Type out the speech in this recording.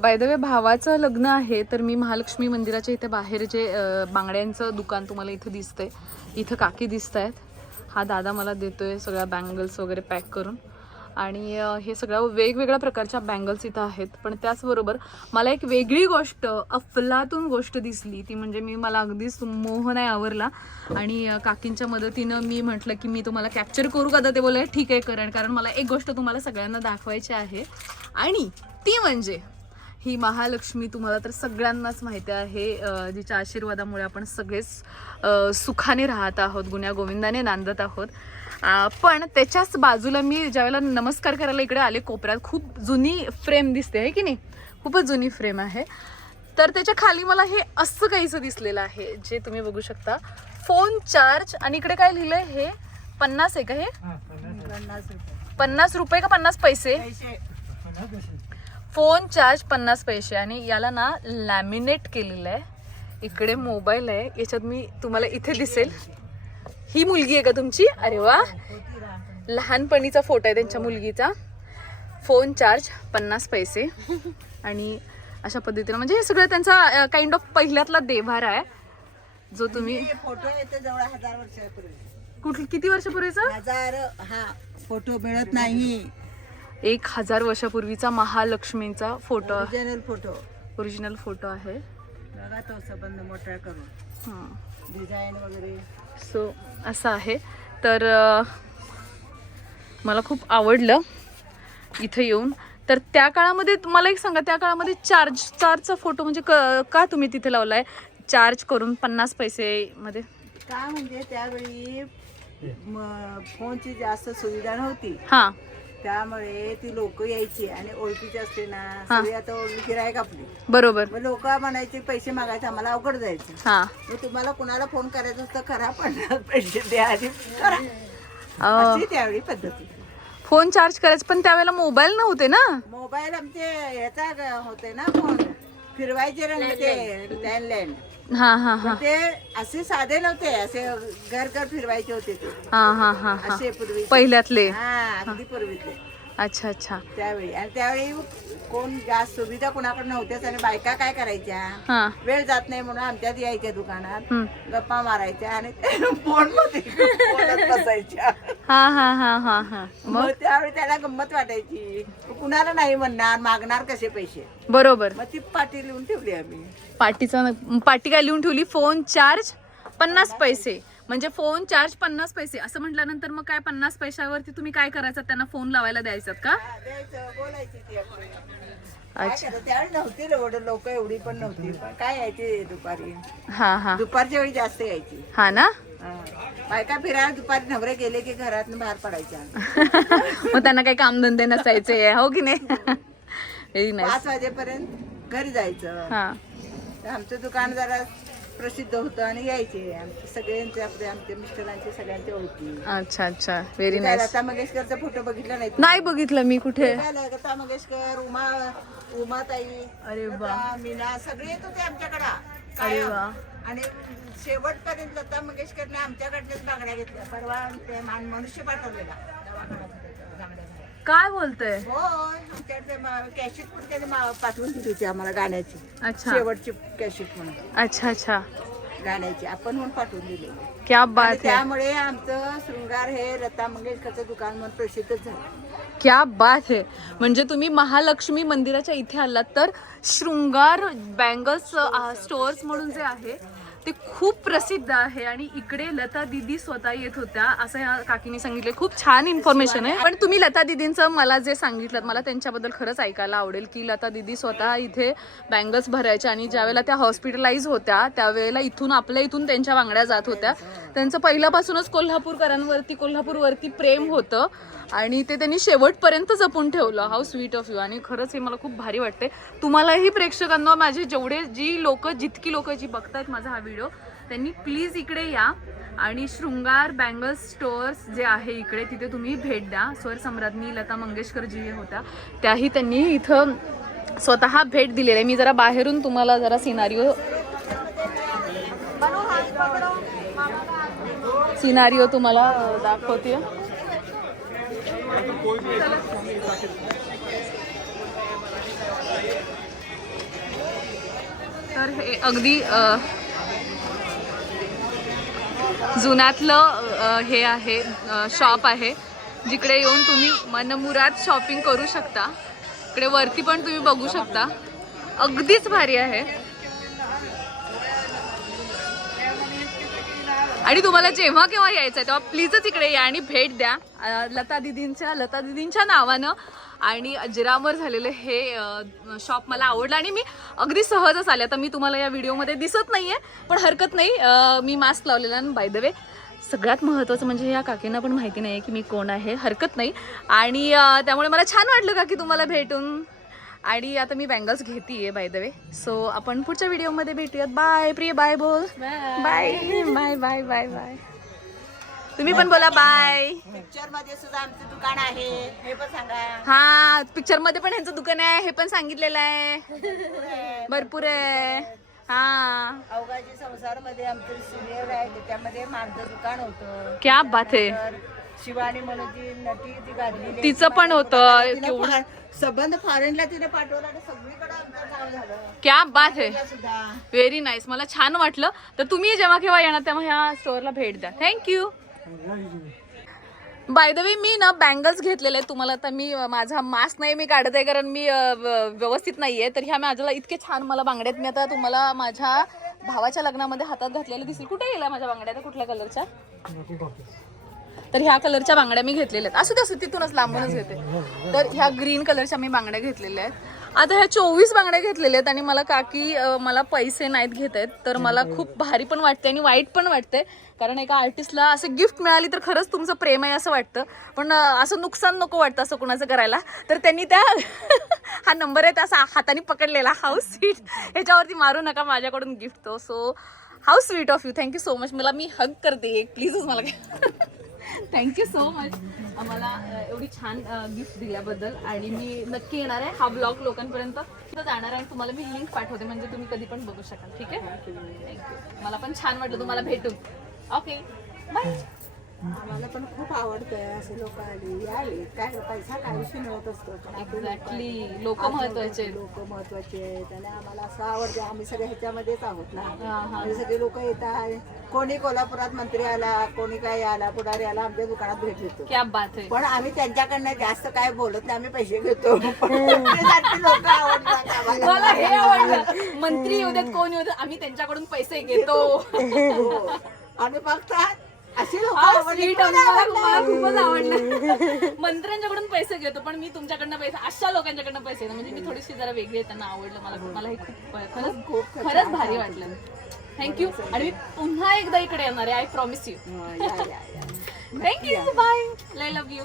Bye the वे भावाचं लग्न आहे, तर मी महालक्ष्मी मंदिराच्या इथे बाहेर जे बांगड्यांचं दुकान तुम्हाला इथं दिसतंय, इथं काकी दिसत आहेत. हा दादा मला देतोय सगळ्या बँगल्स वगैरे पॅक करून. आणि हे सगळ्या वेगवेगळ्या प्रकारच्या बँगल्स इथं आहेत. पण त्याचबरोबर मला एक वेगळी गोष्ट, अफलातून गोष्ट दिसली. ती म्हणजे मला अगदीच मोह नाही आवरला. आणि काकींच्या मदतीनं मी म्हटलं की मी तुम्हाला कॅप्चर करू का, तर ते बोलले ठीक आहे कारण मला एक गोष्ट तुम्हाला सगळ्यांना दाखवायची आहे. आणि ती म्हणजे ही महालक्ष्मी तुम्हाला तर सगळ्यांनाच माहिती आहे, जिच्या आशीर्वादामुळे आपण सगळेच सुखाने राहत आहोत, गुण्या गोविंदाने नांदत आहोत. पण त्याच्याच बाजूला मी ज्यावेळेला नमस्कार करायला इकडे आले कोपऱ्यात, खूप जुनी फ्रेम दिसते आहे की नाही, खूपच जुनी फ्रेम आहे. तर त्याच्या खाली मला हे असं काहीसं दिसलेलं आहे, जे तुम्ही बघू शकता. फोन चार्ज, आणि इकडे काय लिहिलंय, हे 50 आहे का, हे 50 रुपये का 50 पैसे, फोन चार्ज 50 पैसे. आणि याला ना लॅमिनेट केलेलं आहे. इकडे मोबाईल आहे, याच्यात मी तुम्हाला इथे दिसेल. ही मुलगी आहे का तुमची? अरे वा, लहानपणीचा फोटो आहे त्यांच्या मुलगीचा. फोन चार्ज 50 पैसे. आणि अशा पद्धतीनं म्हणजे हे सगळं त्यांचा काइंड ऑफ पहिल्यातला देव्हारा आहे, जो तुम्ही फोटो येते जवळ 1000 वर्षापूर्वी. किती वर्षापूर्वीचा? 1000. हा फोटो मिळत नाही. 1000 वर्षापूर्वीचा महालक्ष्मीचा फोटो, ओरिजिनल फोटो आहे. बघा तो संबंध मोठा करून डिझाईन वगैरे. सो असं आहे. तर मला खूप आवडलं इथं येऊन. तर त्या काळामध्ये मला एक सांगा, त्या काळामध्ये चार्जचा फोटो म्हणजे का तुम्ही तिथे लावलाय चार्ज करून 50 पैसे मध्ये? का म्हणजे त्यावेळी फोनची जास्त सुविधा नव्हती. हा, त्यामुळे ती लोक यायची आणि ओळखीची असते ना, सगळी आता ओळखी राय कापली. बरोबर. मग लोक म्हणायचे पैसे मागायचे, आम्हाला अवघड जायचं. हा, मग तुम्हाला कुणाला फोन करायचा असतं करा, 50 पैसे द्या आणि करा. अशी त्यावेळी पद्धत होती. फोन चार्ज करायचं, पण त्यावेळेला मोबाईल नव्हते ना. मोबाईल आमचे ह्याचा होते ना, फोन फिरवायचे रंग ते लँडलाईन. हा हा हा, ते असे साधे नव्हते, असे घर फिरवायचे होते ते. हा हा हा हा, असे पूर्वी पहिल्यातले. हा, अगदी पूर्वीतले. अच्छा अच्छा. त्यावेळी आणि त्यावेळी कोण जास्त सुविधा कोणाकडे नव्हत्याच. आणि बायका काय करायच्या, हा, वेळ जात नाही म्हणून आमच्यात यायच्या दुकानात, हम्म. गप्पा मारायच्या आणि फोन मध्ये बोलत बसायच्या. हा हा हा हा हा. मग त्यावेळी त्याला गंमत वाटायची. कुणाला नाही म्हणणार, मागणार कसे पैसे. बरोबर. मग ती पाटी लिहून ठेवली आम्ही. पाटी काय लिहून ठेवली? फोन चार्ज 50 पैसे. म्हणजे फोन चार्ज 50 पैसे असं म्हटल्यानंतर मग काय 50 पैशावरती तुम्ही काय करायचं? त्यांना फोन लावायला द्यायचं का? द्यायचं, बोलायची ती आपली. अच्छा. त्यावेळी नव्हती लोक एवढी पण नव्हती, पण काय यायची दुपारी. हा हा, दुपारच्या वेळी जास्त यायची. हा ना. बायका फिरायला दुपारी नवरे गेले की घरात बाहेर पडायच्या. मग त्यांना काही कामधंदे नसायचे, हो की नाही? Very nice. 5 वाजेपर्यंत घरी जायचं. हा, आमचं दुकान जरा प्रसिद्ध होतं आणि यायचे सगळ्यांचे, आमच्या मिस्टरांचे सगळ्यांचे ओळखी. अच्छा अच्छा, व्हेरी नाईस. लता मंगेशकरचा फोटो बघितला नाही बघितलं मी. कुठे? लता मंगेशकर, उमाताई, अरे वा, मीना सगळे येत होते आमच्याकडं. अरे वा. आणि शेवटपर्यंत लता मंगेशकरने आमच्याकडनंच बांगड्या घेतल्या. परवा ते मनुष्य पाठवलेला दवाखान्यात बांगड्या. काय बोलतोय? हो, कॅशिट पण त्याने पाठवून दिली होती आम्हाला गाण्याची. अच्छा, शेवटची कॅशिट म्हणून. अच्छा अच्छा, गाण्याची आपण म्हणून पाठवून दिले. क्या बात है. त्यामुळे आमचं शृंगार हे लता मंगेशकरचं दुकान म्हणून प्रसिद्धच झालं. क्या बात है. म्हणजे तुम्ही महालक्ष्मी मंदिराच्या इथे आलात तर शृंगार बँगल्स स्टोअर्स म्हणून जे आहे ते खूप प्रसिद्ध आहे. आणि इकडे लता दीदी स्वतः येत होत्या असं ह्या काकीने सांगितले. खूप छान इन्फॉर्मेशन आहे. पण तुम्ही लता दीदींचं मला जे सांगितलं, मला त्यांच्याबद्दल खरंच ऐकायला आवडेल की लता दीदी स्वतः इथे बँगल्स भरायच्या. आणि ज्यावेळेला त्या हॉस्पिटलाइज होत्या त्यावेळेला आपल्या इथून त्यांच्या बांगड्या जात होत्या. त्यांचं पहिल्यापासूनच कोल्हापूरवरती प्रेम होतं आणि ते त्यांनी शेवटपर्यंत जपून ठेवलं. How sweet of you. आणि खरंच हे मला खूप भारी वाटते. तुम्हालाही प्रेक्षकांना, माझे जितकी लोक जी बघतायत माझा हा व्हिडिओ, त्यांनी प्लीज इकडे या आणि शृंगार बँगल्स स्टोअर्स जे आहे इकडे, तिथे तुम्ही भेट द्या. स्वर सम्राज्ञी लता मंगेशकर जी होत्या त्याही त्यांनी इथं स्वतः भेट दिलेली आहे. मी जरा बाहेरून तुम्हाला जरा सिनारिओ तुम्हाला दाखवते. तर हे अगदी जुन्यातलं हे आहे शॉप आहे, जिकडे येऊन तुम्ही मनमुराद शॉपिंग करू शकता. इकडे वरती पण तुम्ही बघू शकता, अगदीच भारी आहे. आणि तुम्हाला जेव्हा केव्हा यायचं आहे तेव्हा प्लीजच इकडे या आणि भेट द्या लता दीदींच्या नावानं. आणि अजरामर झालेलं हे शॉप मला आवडलं आणि मी अगदी सहजच आले. आता मी तुम्हाला या व्हिडिओमध्ये दिसत नाहीये, पण हरकत नाही, मी मास्क लावलेला. आणि बाय द वे सगळ्यात महत्त्वाचं म्हणजे या काकींना पण माहिती नाही आहे की मी कोण आहे, हरकत नाही. आणि त्यामुळे मला छान वाटलं काकी तुम्हाला भेटून. आणि आता मी बँगल्स घेतीये बाय द वे. सो आपण पुढच्या व्हिडिओमध्ये भेटूयात. बाय प्रिय, बाय बोल. Bye bye bye bye bye. तुम्ही पण बोला बाय. पिक्चर मध्ये सुद्धा आमचं दुकान आहे, हे पण सांगा. हा, पिक्चर मध्ये पण ह्यांचं दुकान आहे, हे पण सांगितलेलं आहे. भरपूर आहे. हा, अवघाची संसार मध्ये आमचं सिरियल आहे, त्याच्यामध्ये माझं दुकान होतं. क्या बात आहे. शिवानी म्हणून जी नटी ती गाजलेली, तिचं पण होतं. केवढं संबंध फॉरेनला तिने पाठवला आणि सगळीकडे आमचं नाव झालं. क्या बात आहे. सुद्धा व्हेरी नाईस. मला छान वाटलं. तर तुम्ही जेव्हा केव्हा येणार तेव्हा ह्या स्टोअरला भेट द्या. थँक्यू. बाय द वे मी ना बँगल्स घेतलेले आहेत. तुम्हाला आता मी माझा मास्क नाही मी काढत आहे, कारण मी व्यवस्थित नाही आहे. तर ह्या माझ्याला इतके छान मला बांगड्या आहेत. मी आता तुम्हाला माझ्या भावाच्या लग्नामध्ये हातात घातलेल्या दिसतील. कुठे गेल्या माझ्या बांगड्या? तर कुठल्या कलरच्या? तर ह्या कलरच्या बांगड्या मी घेतलेल्या आहेत. असू तिथूनच लांबूनच घेते. तर ह्या ग्रीन कलरच्या मी बांगड्या घेतलेल्या आहेत. आता ह्या 24 बांगड्या घेतलेल्या आहेत. आणि मला काकी मला पैसे नाहीत घेत आहेत. तर मला खूप भारी पण वाटते आणि वाईट पण वाटते, कारण एका आर्टिस्टला असं गिफ्ट मिळाली तर खरंच तुमचं प्रेम आहे असं वाटतं. पण असं नुकसान नको वाटतं असं कुणाचं करायला. तर त्यांनी त्या हा नंबर आहे असा हाताने पकडलेला, हाऊ स्वीट, ह्याच्यावरती मारू नका माझ्याकडून गिफ्ट तो. So how sweet of you. Thank you so much. मला मी हग करते एक, प्लीजच मला थँक्यू सो मच आम्हाला एवढी छान गिफ्ट दिल्याबद्दल. आणि मी नक्की येणार आहे, हा ब्लॉग लोकांपर्यंत जाणार आहे आणि तुम्हाला मी लिंक पाठवते, म्हणजे तुम्ही कधी पण बघू शकाल. ठीक आहे, थँक्यू. मला पण छान वाटलं तुम्हाला भेटून. Okay, bye. आम्हाला पण खूप आवडतंय असे लोक आले यावे. काय पैसा काहीशी मिळत असतो, एक्झॅक्टली. लोक महत्वाचे, लोक महत्वाचे आहेत आणि आम्हाला असं आवडतं. आम्ही सगळे ह्याच्यामध्येच आहोत ना. म्हणजे सगळे लोक येतात. कोणी कोल्हापुरात मंत्री आला, कोणी काय आला, पुढारी आला, आमच्या दुकानात भेट घेतो. क्या बात आहे. पण आम्ही त्यांच्याकडनं जास्त काय बोलत नाही, आम्ही पैसे घेतो. लोक आवडतात आम्हाला. मला हे आवडलं. मंत्री येऊ देत, कोण येऊ देत, आम्ही त्यांच्याकडून पैसे घेतो. आणि बघतात अशी लोक मला खूपच आवडलं. मंत्र्यांच्याकडून पैसे घेतो पण मी तुमच्याकडनं पैसे, अशा लोकांच्याकडनं पैसे घेतो. म्हणजे मी थोडीशी जरा वेगळी आहे, त्यांना आवडलं. मला हे खरंच भारी वाटलं. थँक्यू. आणि मी पुन्हा एकदा इकडे येणार आहे, I promise you. Thank you. Bye. I love you.